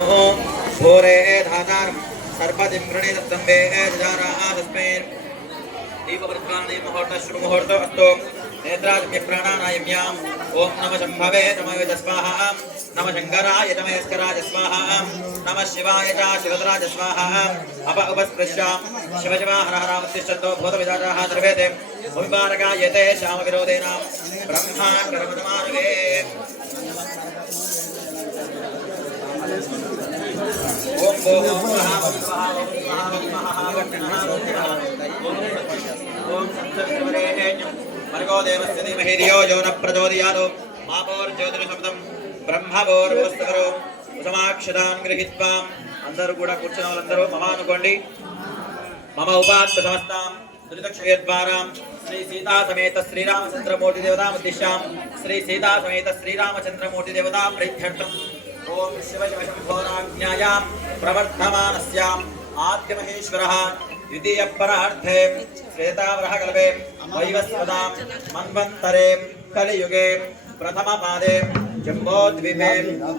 भोरे धातार सर्पदिं गृणीतस्तम्भे जजारादस्मेन् दीपवृत्राणि मुहूर्त शुभमुहूर्त अस्तु नेत्रादिम्य प्राणानायम्यां ओं नमः शम्भवे तमवे स्वाहा नमः शङ्कराय तमयस्कराय स्वाहा नमः शिवाय च शिवतराय स्वाहा अप उपस्पृश्यां शिव शिवा हर हरामतिष्ठन्तो भूतविदाराः द्रवेते भूमिपारकायते श्यामविरोधेन ब्रह्माण्डरमदमानवे ओम भो ओम भर्गो देवस्य धीमहि धियो यो न प्रचोदयात् मापोर्ज्योतिषशब्दं ब्रह्मभोर्वस्तकरो समाक्षतां गृहीत्वा అందరూ కూడా కూర్చున్న వాళ్ళందరూ మమ అనుకోండి మమ ఉపాత్త సమస్తాం దురితక్షయద్వారాం శ్రీ సీతా సమేత శ్రీరామచంద్రమూర్తి దేవతాముద్దిశ్యాం శ్రీ సీతా సమేత శ్రీరామచంద్రమూర్తి దేవతా ప్రీత్యర్థం ओम शिव शिव शंभोराज्ञायां प्रवर्धमानस्यां आद्यमहेश्वरः द्वितीय परार्थे श्वेतावरः कल्पे वैवस्वतां मन्वन्तरे कलियुगे प्रथमपादे जम्बोद्वीपे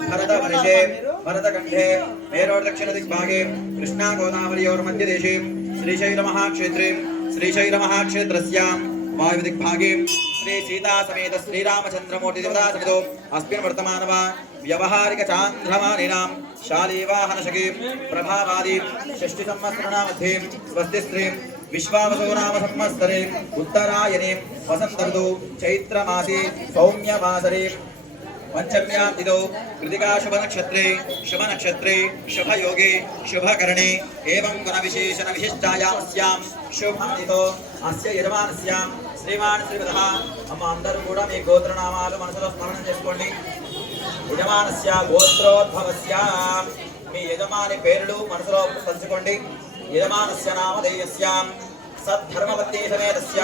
भरतवर्षे भरतकण्ठे मेरोर्दक्षिणदिग्भागे कृष्णागोदावर्योर्मध्यदेशे श्रीशैलमहाक्षेत्रे श्रीशैलमहाक्षेत्रस्यां वायुदिग्भागे श्री सीता समेत श्रीरामचंद्रमूर्ति देवता समेतो अस्मिन् वर्तमानवा व्यवहारिक चांद्रमानिनां शालीवाहनशके प्रभावादि षष्टि संवत्सराणां मध्ये स्वस्ति स्त्रीं विश्वावसो नाम संवत्सरे उत्तरायणे वसंत ऋतौ चैत्रमासे सौम्यवासरे पंचम्यां तिथौ कृतिका शुभनक्षत्रे शुभयोगे शुभकरणे एवं गुणविशेषण विशिष्टायां शुभतिथौ अस्य यजमानस्यां श्रीमान् श्रीवतः अम्म अंदरू कूडा मी गोत्रनामालु मनसुलो स्मरणं चेसुकोंडि यजमानस्य गोत्रोद्भवस्य मी यजमानि पेरुलु मनसुलो तलुचुकोंडि यजमानस्य नामधेयस्य सद्धर्मपत्नी समेतस्य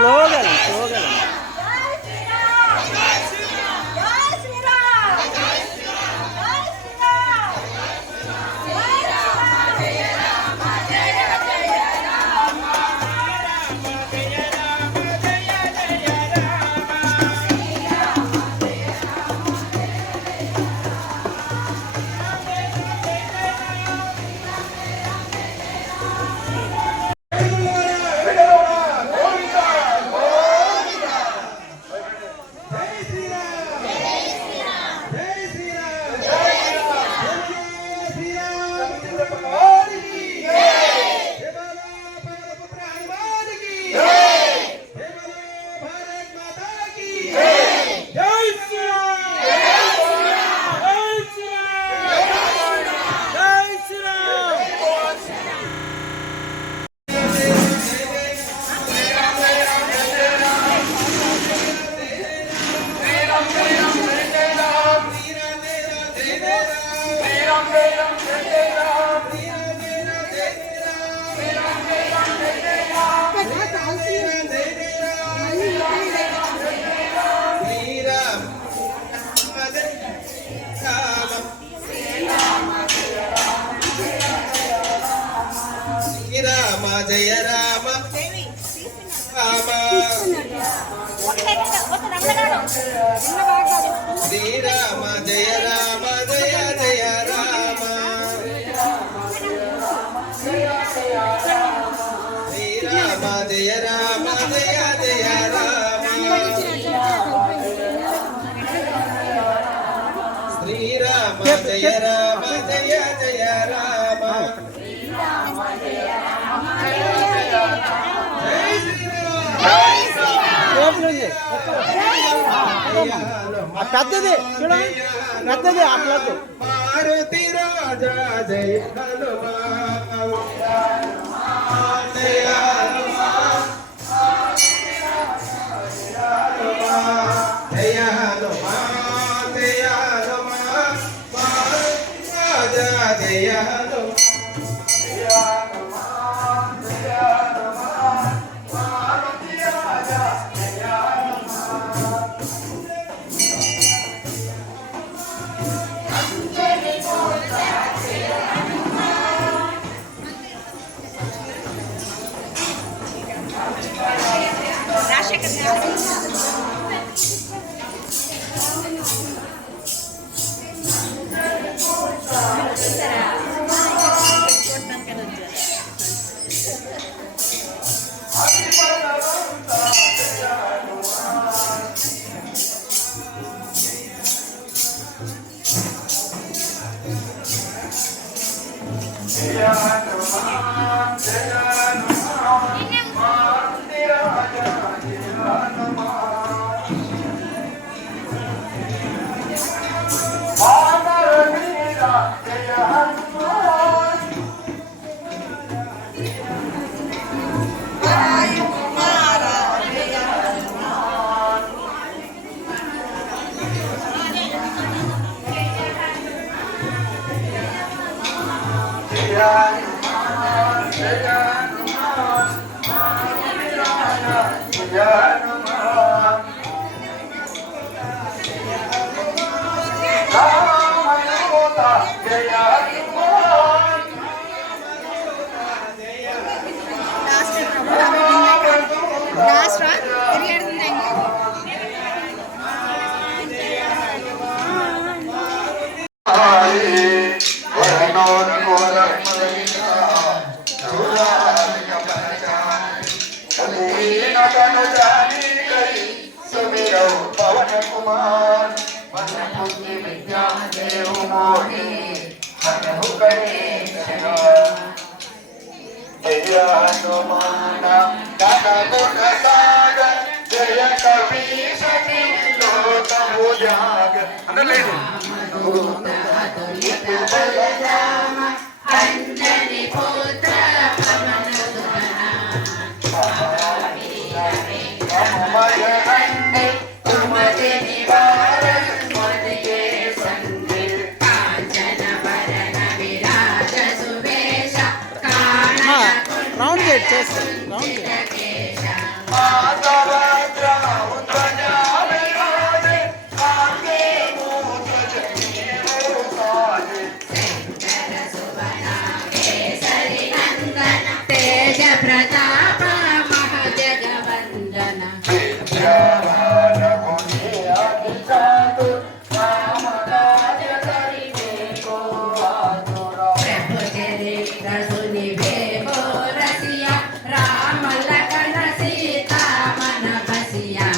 slogan. जय राम श्री राम जय राम जय जय राम श्री राम जय राम जय जय राम ఓపెన్ చేయి. ఆ పెద్దది చూడండి, పెద్దది అట్లద్దు. మారుతి రాజా జయ హనుమా జయ హనుమాన్ జయ హనుమాన్ జయ హనుమాన్ మారుతి రాజా జయ హనుమాన్ पवन कुमार मन बुद्धि विद्या देव मोहि मन करे जय हनुमान ज्ञान गुण सागर जय कवि सती लोक उजागर अंजनी पुत्र पवन రౌండ్ గేట్ చేస్తాం, రౌండ్ గేట్. तेज प्रताप महजगवंदन प्रभु चरित्र सुनिबे रसिया राम लखन सीता मन बसिया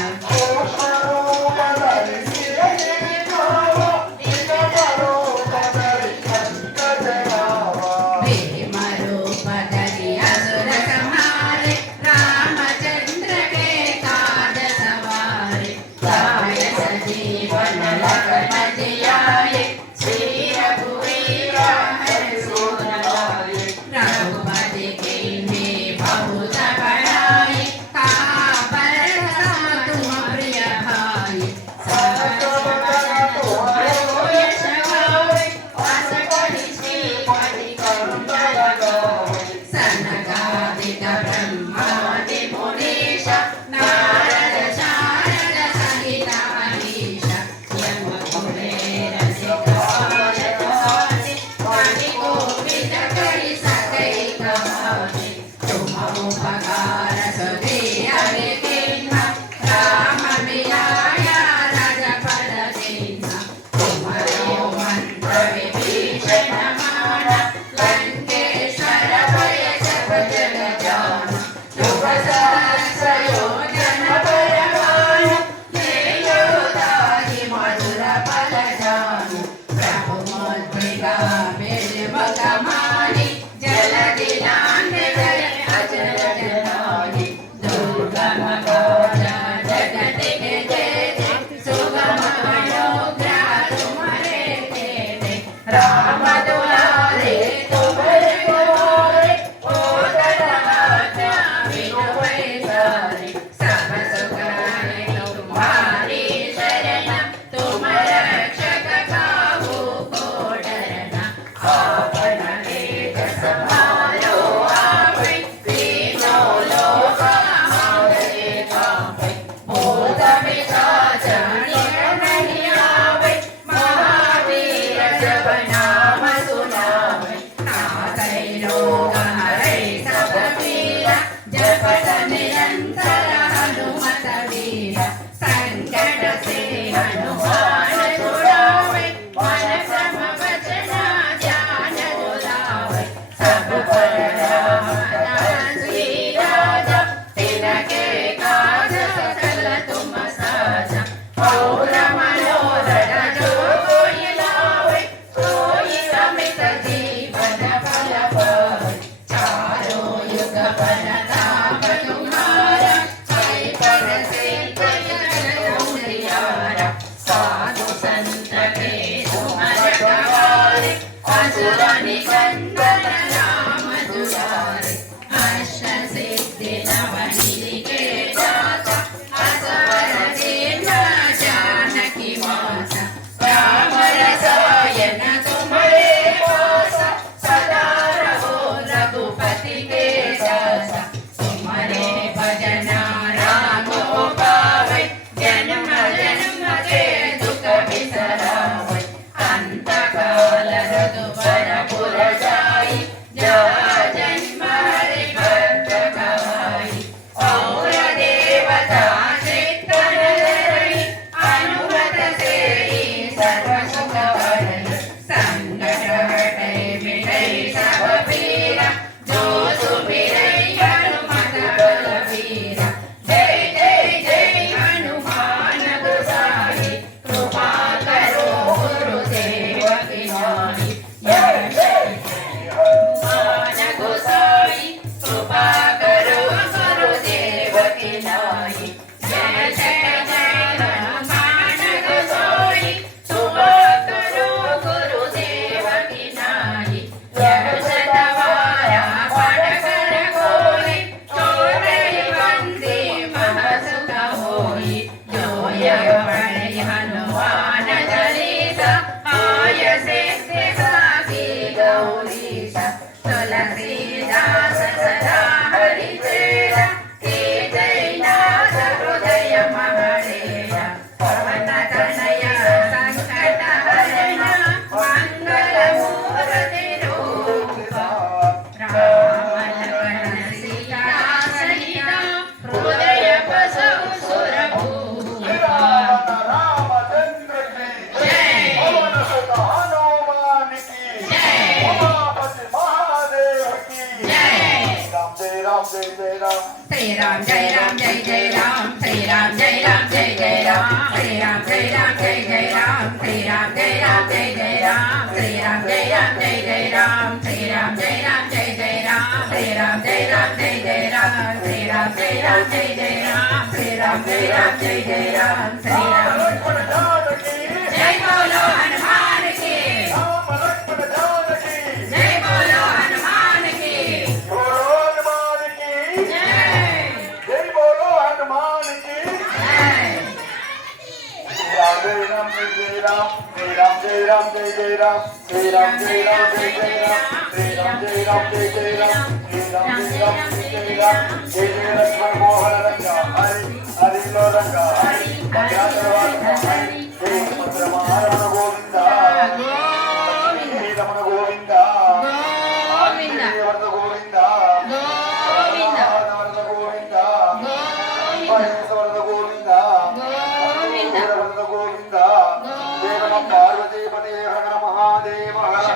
भीम रूप धरि असुर संहारे रामचंद्र के काज सवारे लाय सजीवन लखन जियाए श्री रघुवीर हर्षि उर लाए रघुपति तुलसीदास सदा हरिचेर हे जयनाथ हृदय महरेय पवन तनय संकट हरण मंगल मूर्ति रूप राम लखन सीता सहित हृदय बसौ सुरभूप रामचंद्र की जय पवन सुत हनुमान की जय उमापति महादेव की जय राम जय राम जय जय राम श्री राम जय राम जय जय राम श्री राम जय राम जय राम श्री राम जय राम जय राम श्री राम जय राम जय राम श्री राम जय राम जय राम श्री राम जय राम जय राम श्री राम जय राम जय राम श्री राम जय राम जय राम श्री राम लक्ष्मण जानकी जय बोलो हनुमान की राम लक्ष्मण जानकी जय बोलो हनुमान की बोलो हनुमान की जय जय बोलो हनुमान की जय राम जय राम जय राम जय राम जय राम जय राम जय राम जय राम जय राम जय राम जय राम जय राम जय राम जय राम जय जय लक्ष्मण मोहन रंगा हरि हरि लो रंगा हरि भद्राचलवास हरि जय रमण गोविंद जय रमण गोविंद गोविंद वरद गोविंद गोविंद वरद गोविंद गोविंद वरद गोविंद गोविंद वरद गोविंद जय नमः पार्वती पते हर महादेव हर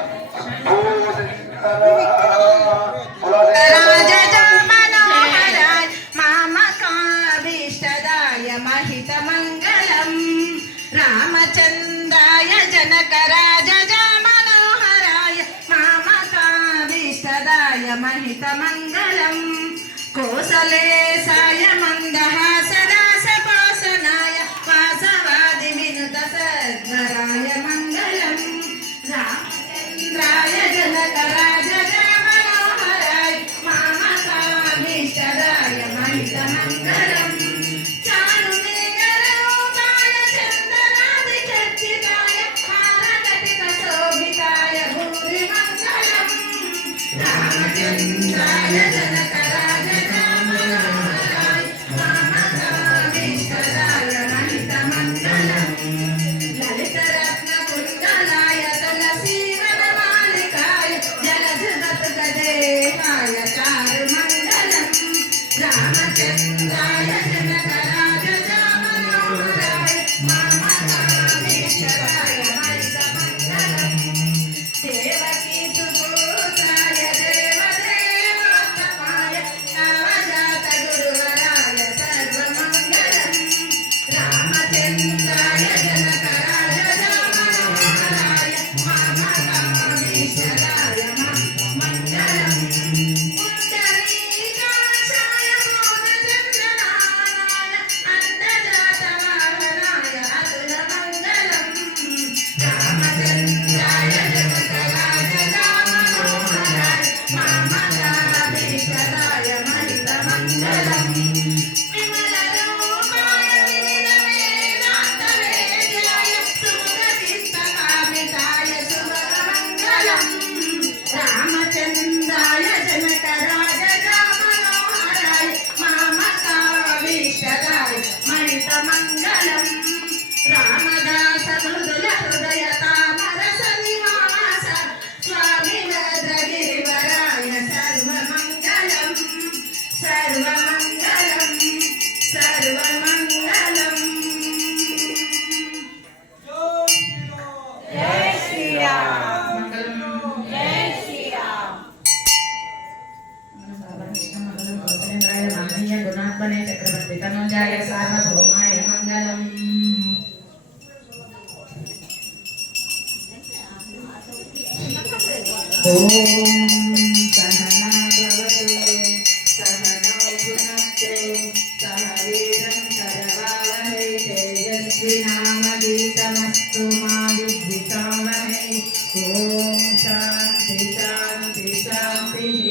राजा मनोहराय मामकाभीष्टदाय महितमङ्गलम् रामचन्द्राय जनकराज मनोहराय मामकाभीष्टदाय महितमङ्गलम् कोसलेशाय मन्दहासनाय वासवादि विनुत सद्वराय मङ्गलम् रामचन्द्राय जनकराज मनोहराय मामकाभीष्टदाय महितमङ्गलम् चारुमेघरूपाय चन्दनादिचर्चिताय हारकटिकशोभिताय भूरिमङ्गलम् रामचन्द्राय जनकराज मनोहराय मामकाभीष्टदाय महितमङ्गलम् ललितरत्नकुण्डलाय तुलसीवनमालिकाय जलधृतगदेहाय चारुमङ्गलम् रामचन्द्राय जनकराज मनोहराय मामकाभीष्टदाय महितमङ्गलम् देवकी सुपूताय देवदेवोत्तमाय नवजातगुरुवराय सर्वमङ्गलम् रामचन्द्राय जनकराज मनोहराय मामकाभीष्टदाय मङ्गलम् पुण्डरीकाक्षाय भूतचन्द्रनाराय अण्डजातवाहनाय अतुलमङ्गलम् रामचन्द्राय जनकराज मनोहराय मामकाभीष्टदाय महितमङ्गलम् विमलरूपाय विनिलमेनान्तवेद्याय सुमुखचित्तकामिताय शुभमङ्गलम् रामचन्द्राय जनकराज मनोहराय मामकाभीष्टदाय महितमङ्गलम् रामदास मृदुल हृदय तामरस निवास स्वामी भद्रगिरिवराय सर्वमङ्गलम् सर्वमङ्गलम् सर्वमङ्गलम् जय श्री राम जय श्री राम गुणात्मने चक्रवर्ती तनुजाय सार्वभौमाय मङ्गलम् ॐ सहना भवतु सहनौ भुनक्तु सह वीर्यं करवावहै तेजस्विनामधीतमस्तु मा विद्विषावहै ॐ शान्ति शान्ति शान्तिः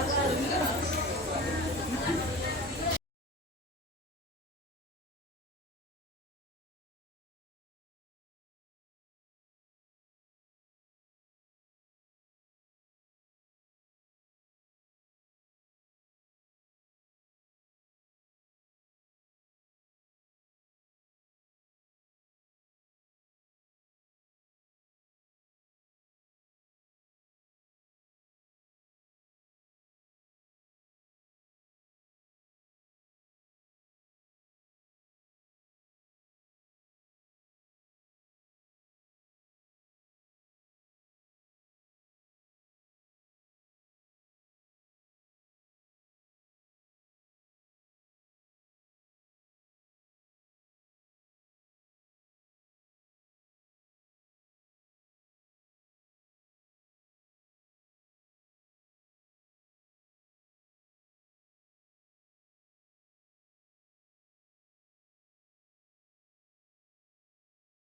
Ada